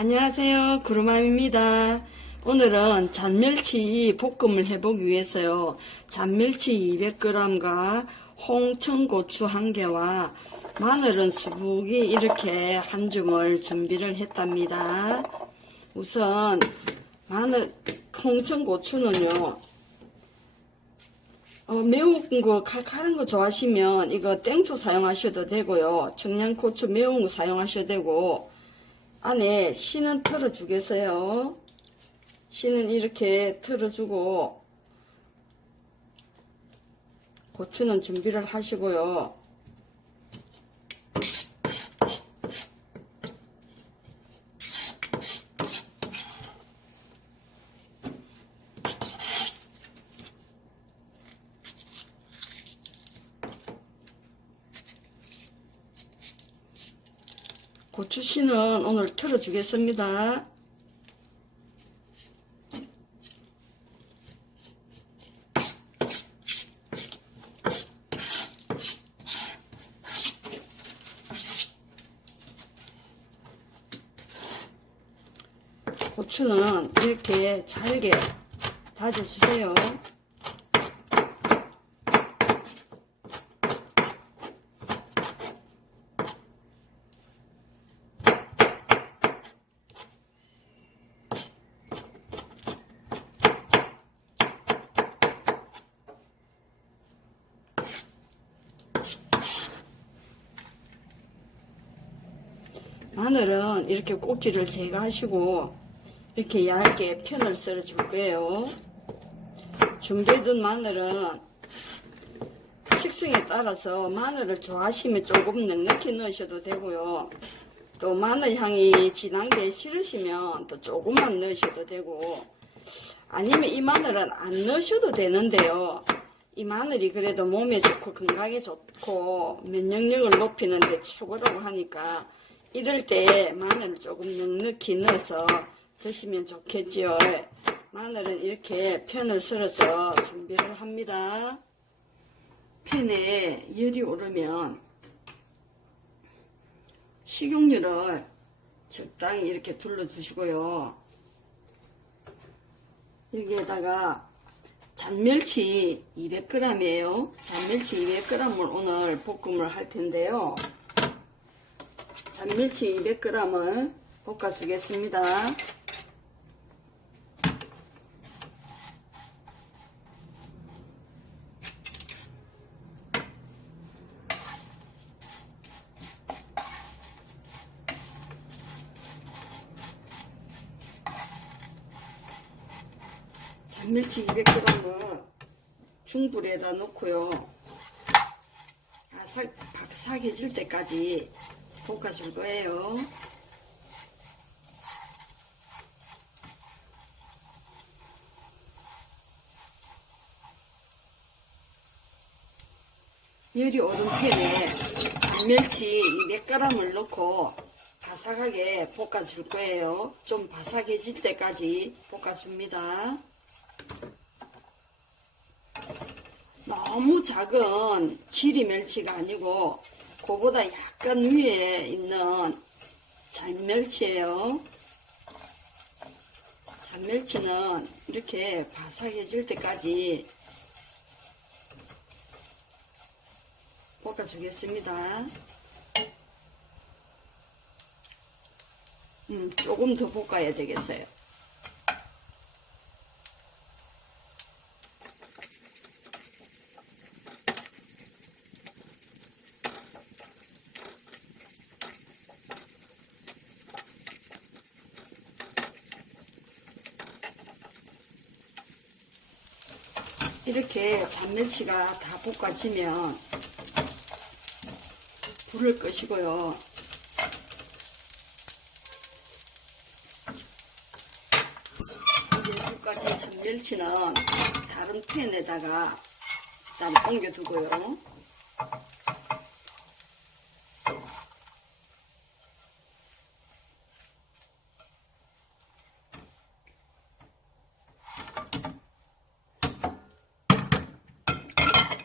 안녕하세요. 구루맘입니다. 오늘은 잔멸치 볶음을 해보기 위해서요. 잔멸치 200g과 홍청고추 1개와 마늘은 수북이 이렇게 한 줌을 준비를 했답니다. 우선 마늘, 홍청고추는요. 어, 매운 거, 칼칼한 거 좋아하시면 이거 땡초 사용하셔도 되고요. 청양고추 매운 거 사용하셔도 되고 안에 씨는 털어주겠어요. 씨는 이렇게 털어주고 고추는 준비를 하시고요. 고추 씨는 오늘 털어주겠습니다. 고추는 이렇게 잘게 다져주세요. 마늘은 이렇게 꼭지를 제거하시고 이렇게 얇게 편을 썰어 줄 거예요. 준비해둔 마늘은 식성에 따라서 마늘을 좋아하시면 조금 넉넉히 넣으셔도 되고요. 또 마늘 향이 진한 게 싫으시면 또 조금만 넣으셔도 되고 아니면 이 마늘은 안 넣으셔도 되는데요. 이 마늘이 그래도 몸에 좋고 건강에 좋고 면역력을 높이는 데 최고라고 하니까 이럴 때 마늘을 조금 넉넉히 넣어서 드시면 좋겠지요. 마늘은 이렇게 편을 썰어서 준비를 합니다. 팬에 열이 오르면 식용유를 적당히 이렇게 둘러주시고요. 여기에다가 잔멸치 200g이에요. 잔멸치 200g을 오늘 볶음을 할 텐데요. 잔멸치 200g을 볶아주겠습니다. 잔멸치 200g을 중불에다 놓고요. 아삭, 바삭해질 때까지 볶아줄 거예요. 열이 오른 팬에 멸치 200g을 넣고 바삭하게 볶아줄 거예요. 좀 바삭해질 때까지 볶아줍니다. 너무 작은 지리 멸치가 아니고 그보다 약간 위에 있는 잔멸치예요. 잔멸치는 이렇게 바삭해질 때까지 볶아주겠습니다. 음, 조금 더 볶아야 되겠어요. 이렇게 잔멸치가 다 볶아지면 불을 끄시고요. 이제 불까지 잔멸치는 다른 팬에다가 일단 옮겨두고요.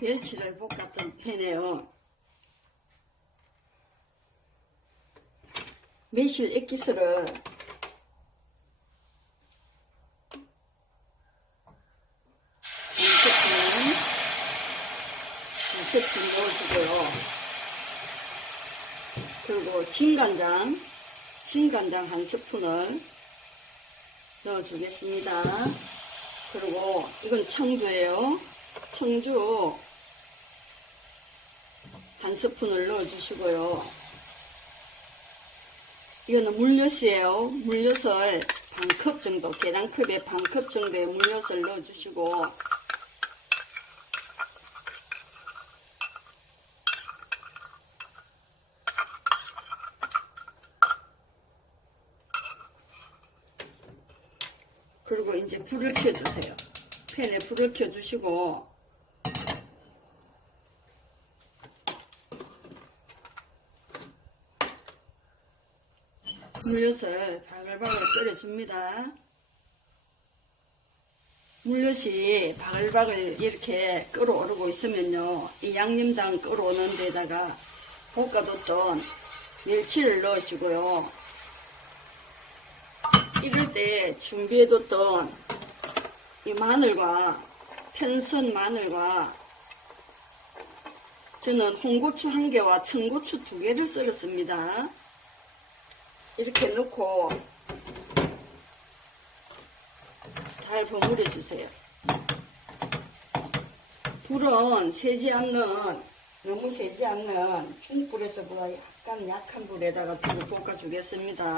멸치를 볶았던 팬에요. 매실 액기스를 세트 넣어주고요. 그리고 진간장, 진간장 한 스푼을 넣어주겠습니다. 그리고 이건 청주예요. 청주 한 스푼을 넣어주시고요. 이거는 물엿이에요. 물엿을 반 컵 정도, 계란컵에 반 컵 정도의 물엿을 넣어주시고 그리고 이제 불을 켜주세요. 팬에 불을 켜주시고 물엿을 바글바글 끓여줍니다. 물엿이 바글바글 이렇게 끓어오르고 있으면요, 이 양념장 끓어오는 데다가 볶아뒀던 멸치를 넣어주고요. 이럴 때 준비해뒀던 이 마늘과 편선 마늘과 저는 홍고추 한 개와 청고추 두 개를 썰었습니다. 이렇게 넣고 잘 버무려 주세요. 불은 세지 않는 너무 세지 않는 중불에서 약간 약한 불에다가 두고 볶아 주겠습니다.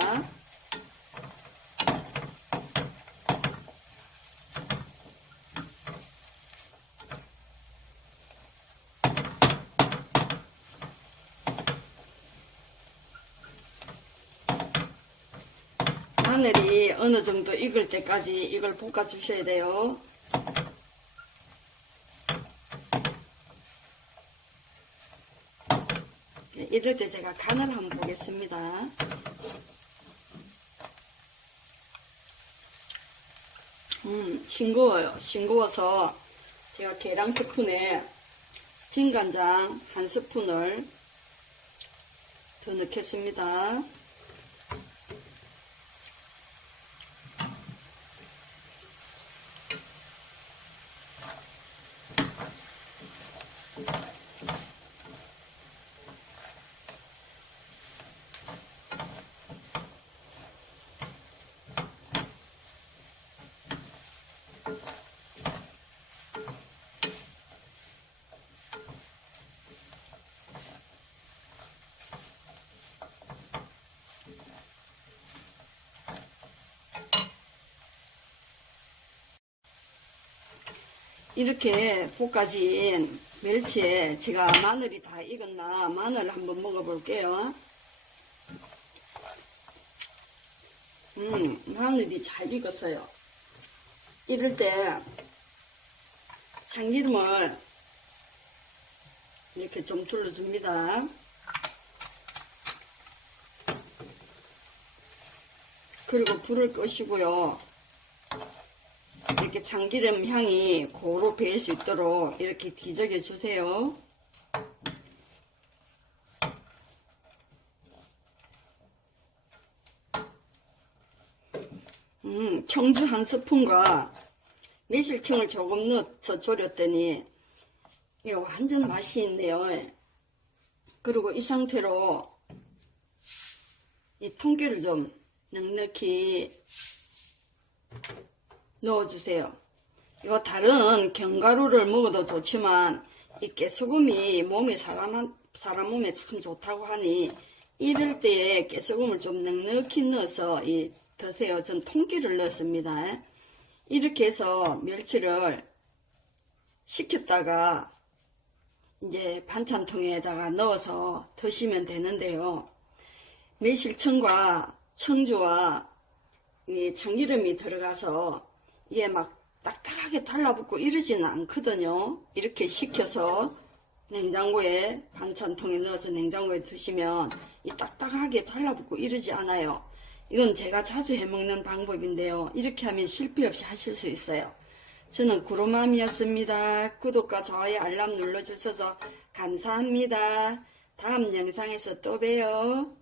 마늘이 어느 정도 익을 때까지 이걸 볶아 주셔야 돼요. 네, 이럴 때 제가 간을 한번 보겠습니다. 음, 싱거워요. 싱거워서 제가 계량 스푼에 진간장 한 스푼을 더 넣겠습니다. 이렇게 볶아진 멸치에 제가 마늘이 다 익었나 마늘 한번 먹어볼게요. 음, 마늘이 잘 익었어요. 이럴 때 참기름을 이렇게 좀 둘러줍니다. 그리고 불을 끄시고요. 이렇게 참기름 향이 고루 배일 수 있도록 이렇게 뒤적여 주세요. 음, 청주 한 스푼과 매실청을 조금 넣어서 졸였더니 이게 완전 맛이 있네요. 그리고 이 상태로 이 통깨를 좀 넉넉히 넣어주세요. 이거 다른 견가루를 먹어도 좋지만 이 깨소금이 몸에 사람 사람 몸에 참 좋다고 하니 이럴 때에 깨소금을 좀 넉넉히 넣어서 이 드세요. 전 통깨를 넣었습니다. 이렇게 해서 멸치를 식혔다가 이제 반찬통에다가 넣어서 드시면 되는데요. 매실청과 청주와 이 참기름이 들어가서 이게 막 딱딱하게 달라붙고 이러지는 않거든요. 이렇게 식혀서 냉장고에 반찬통에 넣어서 냉장고에 두시면 이 딱딱하게 달라붙고 이러지 않아요. 이건 제가 자주 해먹는 방법인데요. 이렇게 하면 실패 없이 하실 수 있어요. 저는 구로맘이었습니다. 구독과 좋아요 알람 눌러주셔서 감사합니다. 다음 영상에서 또 봬요.